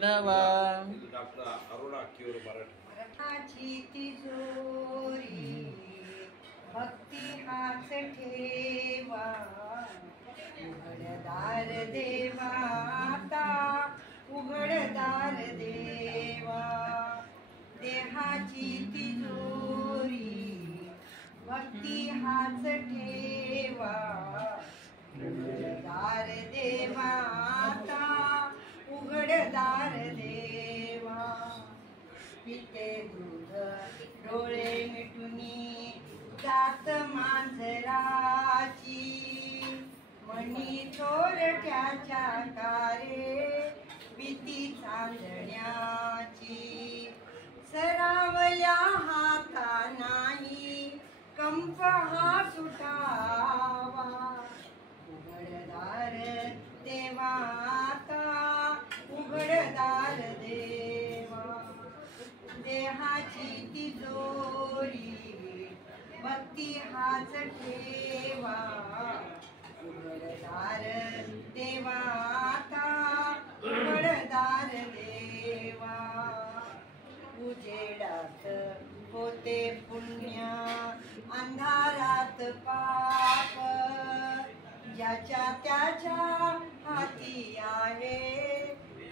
माधवा मराठी तिजोरी भक्ती हाच ठेवा उघडदार देवा आता उघडदार देवा देहाची तिजोरी भक्ती हाच ठेवा उघडदार देवा आता उघडदार देवा पिते दूध डोळे मिटुनी जात मांजराची मणी चोरट्याच्या कारे भीती चांदण्याची सरावल्या हाता नाही कंप हा सुटावा उघडदार देवा आता उघडदार देवा देहाची तिजोरी भक्ती हाच ठेवा उघडदार देवा आता उघडदार देवा उजेडात होते पुण्य अंधारात पाप ज्याच्या त्याच्या हाती आहे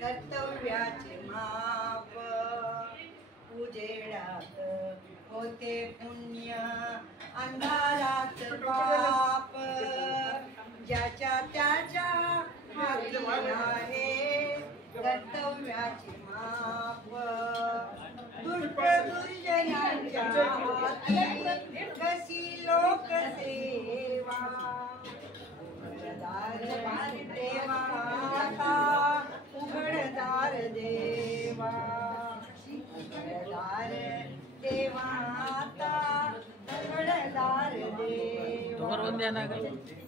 कर्तव्याचे माप उजेडात होते पुण्य अंधारात पाप ज्याच्या त्याच्या हाती आहे कर्तव्याचे माप दुष्ट दुर्जनांच्या हाती कशी लोकसेवा उघडदार देवा आता उघडदार देवा उघडदार देवा आता उघडदार देवा